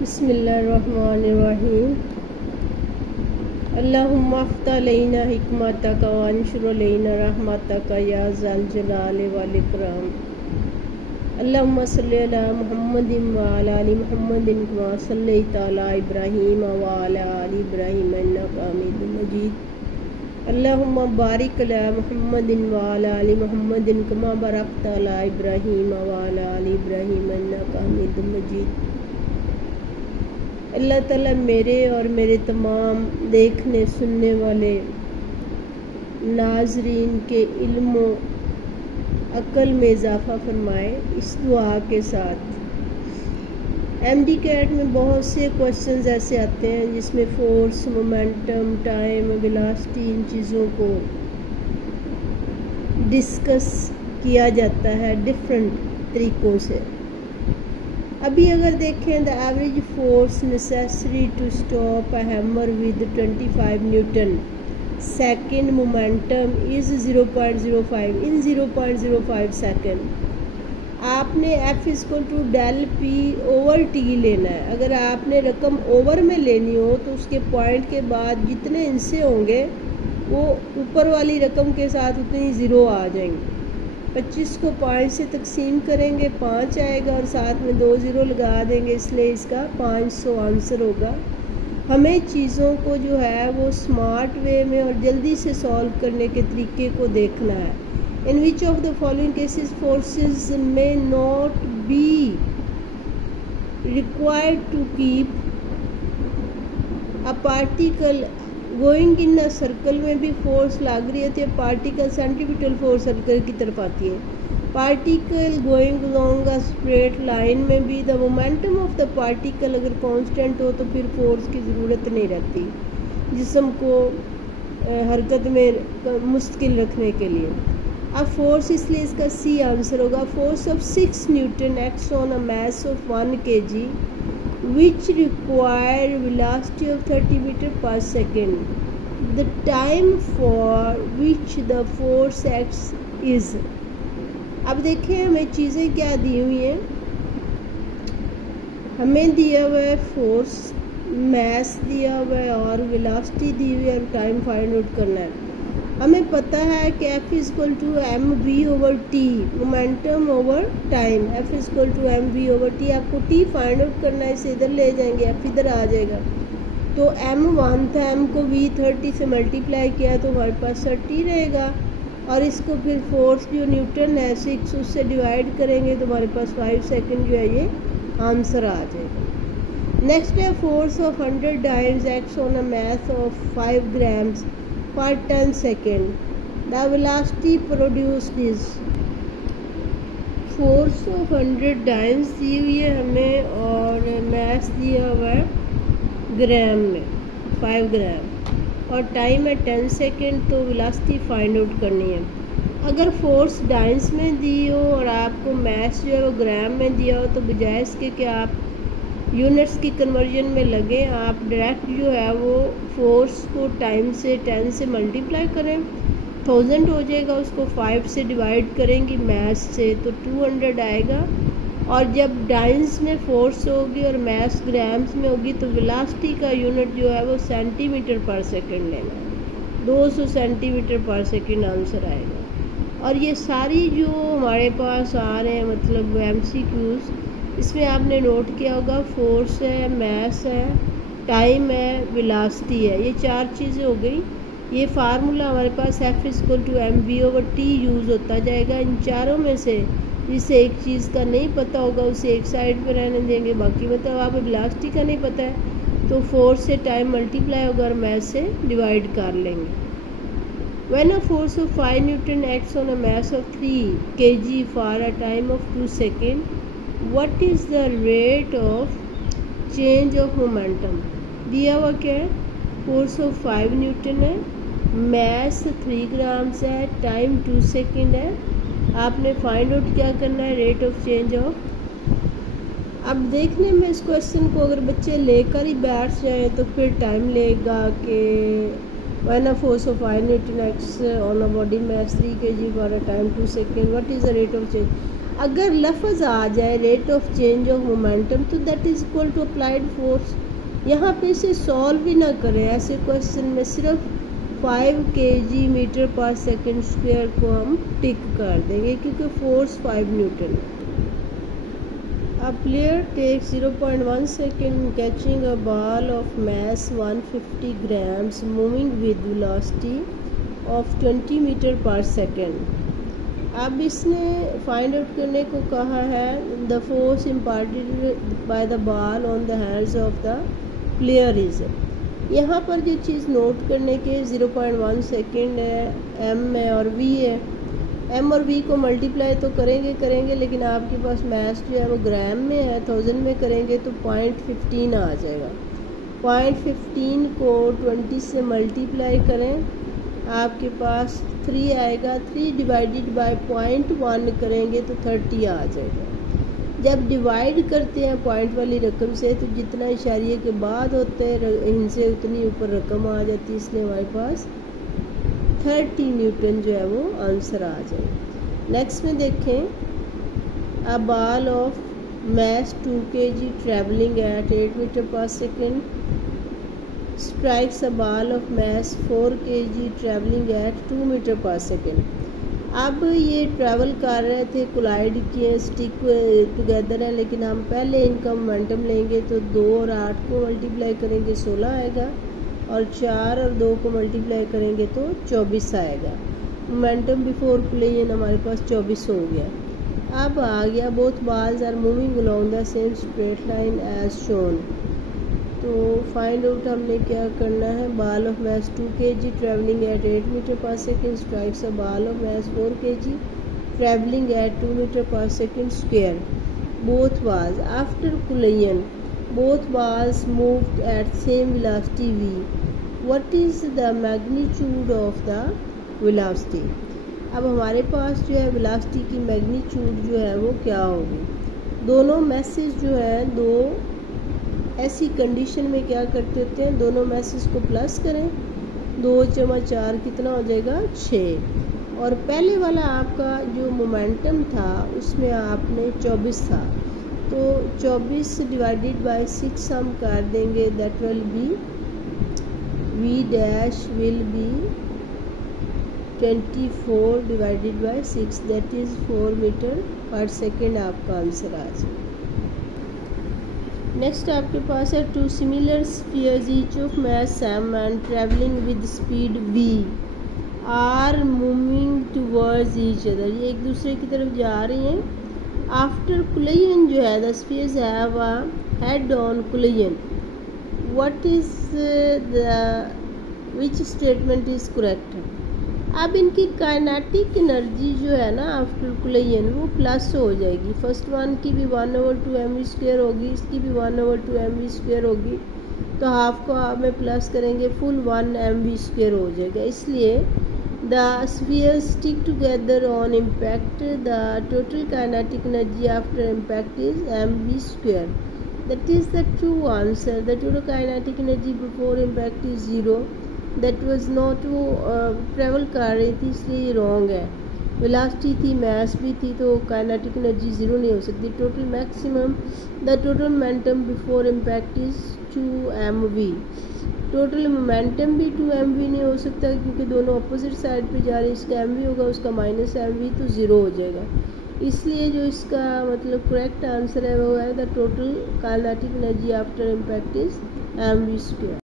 बिस्मिल्लाहिर्रहमानिर्रहीम। अल्लाहुम्मा अफ्तह अलैना हिकमतक व अंशुर अलैना रहमतक या ज़ल जलाल वल इकराम। अल्लाहुम्मा सल्लि अला मुहम्मदिन व अला आलि मुहम्मदिन कमा सल्लैता अला इब्राहीम व अला आलि इब्राहीम इन्नका हमीदुम मजीद। अल्लाहुम्मा बारिक अला मुहम्मदिन व अला आलि मुहम्मदिन कमा बारकता अला इब्राहीम व अला आलि इब्राहीम इन्नका हमीदुम मजीद। अल्लाह ताला मेरे और मेरे तमाम देखने सुनने वाले नाजरीन के इल्म अक़ल में इजाफ़ा फरमाए। इस दुआ के साथ एमडी कैट में बहुत से क्वेश्चंस ऐसे आते हैं जिसमें फोर्स, मोमेंटम, टाइम, वेलोसिटी, इन चीज़ों को डिस्कस किया जाता है डिफरेंट तरीक़ों से। अभी अगर देखें, the average force necessary to stop a hammer with 25 newton second momentum is 0.05 in 0.05 second. आपने F = del P over T लेना है। अगर आपने रकम ओवर में लेनी हो तो उसके पॉइंट के बाद जितने हिस्से होंगे वो ऊपर वाली रकम के साथ उतनी ज़ीरो आ जाएंगे। 25 को 5 से तकसीम करेंगे 5 आएगा और साथ में 2 ज़ीरो लगा देंगे, इसलिए इसका 500 आंसर होगा। हमें चीज़ों को जो है वो स्मार्ट वे में और जल्दी से सॉल्व करने के तरीके को देखना है। In which of the following cases forces may not be required to keep a particle going in a circle में भी फोर्स लाग रही है तो पार्टिकल सेंट्रीपिटल फोर्स सर्कल की तरफ आती है। Particle going along a straight line में भी the momentum of the particle अगर कांस्टेंट हो तो फिर फोर्स की ज़रूरत नहीं रहती जिस्म को हरकत में मुस्तकिल रखने के लिए। अब फोर्स, इसलिए इसका सी आंसर होगा। Force of 6 Newton acts on a mass of 1 kg which require velocity of 30 meter per second. The time for which the force acts is. अब देखें हमें चीज़ें क्या दी हुई हैं। हमें दिया हुआ है फोर्स, मास दिया हुआ है और वेलोसिटी दी हुई है और टाइम फाइंड आउट करना है। हमें पता है कि F = mv/t momentum over time. F = mv/t। आपको t फाइंड आउट करना है, इसे इधर ले जाएंगे, F इधर आ जाएगा। तो m 1 था, m को v30 से मल्टीप्लाई किया तो हमारे पास 30 रहेगा और इसको फिर फोर्स जो न्यूटन है 6 उससे डिवाइड करेंगे तो हमारे पास 5 सेकेंड जो है ये आंसर आ जाएगा। नेक्स्ट है force of 100 dynes acts on a mass of 5 grams per 10 seconds. The velocity produced is। Force of 100 dynes दी हुई है हमें और मास दिया हुआ है ग्राम में 5 ग्राम और टाइम है 10 सेकेंड। तो वेलोसिटी फाइंड आउट करनी है। अगर फोर्स डाइम्स में दी हो और आपको मास जो है वो ग्राम में दिया हो तो बजाय इसके कि आप यूनिट्स की कन्वर्जन में लगे, आप डायरेक्ट जो है वो फोर्स को टाइम से 10 से मल्टीप्लाई करें, 1000 हो जाएगा। उसको 5 से डिवाइड करेंगी मास से तो 200 आएगा। और जब डाइम्स में फोर्स होगी और मास ग्राम्स में होगी तो वेलोसिटी का यूनिट जो है वो सेंटीमीटर पर सेकेंड लेना है। 200 सेंटीमीटर पर सेकेंड आंसर आएगा। और ये सारी जो हमारे पास आ रहे हैं मतलब MCQs, इसमें आपने नोट किया होगा फोर्स है, मास है, टाइम है, वेलोसिटी है, ये 4 चीज़ें हो गई। ये फार्मूला हमारे पास F = mv/t यूज़ होता जाएगा। इन चारों में से जिसे एक चीज़ का नहीं पता होगा उसे एक साइड पर रहने देंगे, बाकी मतलब आप वेलोसिटी का नहीं पता है तो फोर्स से टाइम मल्टीप्लाई होगा और मास से डिवाइड कर लेंगे। When a force of 5 Newton acts on a mass of 3 kg for a time of 2 seconds, what is the rate of change of momentum? दिया हुआ क्या है, फोर्स ऑफ 5 न्यूटन है, मास 3 ग्राम्स है, टाइम 2 सेकेंड है। आपने फाइंड आउट क्या करना है, रेट ऑफ चेंज ऑफ। अब देखने में इस क्वेश्चन को अगर बच्चे लेकर ही बैठ जाए तो फिर टाइम लेगा कि when a force of 5 Newton acts on a body mass 3 kg for a time 2 seconds, what is the rate of change। अगर लफ्ज़ आ जाए rate of change of momentum तो that is equal to applied force. यहाँ पे इसे solve भी ना करें ऐसे क्वेश्चन में, सिर्फ 5 kg metre per second square को हम टिक कर देंगे क्योंकि फोर्स 5 न्यूटन है। A player takes 0.1 second catching a ball of mass 150 grams moving with velocity of 20 metre per second. अब इसने फाइंड आउट करने को कहा है the force imparted by the ball on the hands of the player is. यहाँ पर जो चीज़ note करने के 0.1 सेकेंड है, एम है और वी है। एम और वी को मल्टीप्लाई तो करेंगे लेकिन आपके पास मैथ जो है वो ग्राम में है, 1000 में करेंगे तो 0.15 आ जाएगा। 0.15 को 20 से मल्टीप्लाई करें, आपके पास 3 आएगा। 3 डिवाइडेड बाय 0.1 करेंगे तो 30 आ जाएगा। जब डिवाइड करते हैं पॉइंट वाली रकम से तो जितना इशारिये के बाद होते हैं इनसे उतनी ऊपर रकम आ जाती है, इसलिए हमारे पास 30 न्यूटन जो है वो आंसर आ जाए। नेक्स्ट में देखें, a ball of mass 2 kg traveling at 8 metre per second strikes a ball of mass 4 kg traveling at 2 metre per second. अब ये ट्रैवल कर रहे थे, कोलाइड किए, स्टिक टुगेदर है, लेकिन हम पहले इनका मोमेंटम लेंगे तो 2 और 8 को मल्टीप्लाई करेंगे 16 आएगा और 4 और 2 को मल्टीप्लाई करेंगे तो 24 आएगा। मोमेंटम बिफोर कोलिजन हमारे पास 24 हो गया। अब आ गया both balls are moving along the same straight line as shown. तो फाइंड आउट हमने क्या करना है, ball of mass 2 kg travelling at 8 metre per second strikes a ball of mass 4 kg travelling at 2 metre per second square. Both balls after collision both balls moved at same velocity v. What is the magnitude of the velocity? अब हमारे पास जो है velocity की magnitude जो है वो क्या होगी। दोनों मैसेज जो है दो ऐसी कंडीशन में क्या करते होते हैं, दोनों मैसेज को प्लस करें, 2 × 4 कितना हो जाएगा 6। और पहले वाला आपका जो मोमेंटम था उसमें आपने 24 था तो 24 डिवाइडेड बाय 6 हम कर देंगे, that will be v dash will be 24 divided by 6 that is 4 metre per second आपका आंसर आ जाए। नेक्स्ट आपके पास है 2 similar spheres each of mass m and travelling with speed v are moving towards each other. ये एक दूसरे की तरफ जा रही हैं। आफ्टर कोलिजन जो है the spheres have a head on collision. What is the which statement is correct. अब इनकी काइनेटिक एनर्जी जो है ना आफ्टर कोलिजन वो प्लस हो जाएगी। फर्स्ट वन की भी 1/2 mv² होगी, इसकी भी 1/2 mv² होगी, तो हाफ को हाफ में प्लस करेंगे फुल 1 mv² हो जाएगा। इसलिए the spheres stick together on impact. The total kinetic energy after impact is mv². That is the true answer. The total kinetic energy before impact is 0. That was not वो travel कर रही थी इसलिए wrong है। Velocity थी, मास भी थी, तो काइनेटिक एनर्जी 0 नहीं हो सकती। Total maximum the total momentum before impact is 2 mv। Total momentum भी 2 mv नहीं हो सकता क्योंकि दोनों अपोजिट साइड पे जा रही है। इसका mv होगा, उसका -mv तो 0 हो जाएगा। इसलिए जो इसका मतलब करेक्ट आंसर है वो है the total kinetic energy after impact is mv²।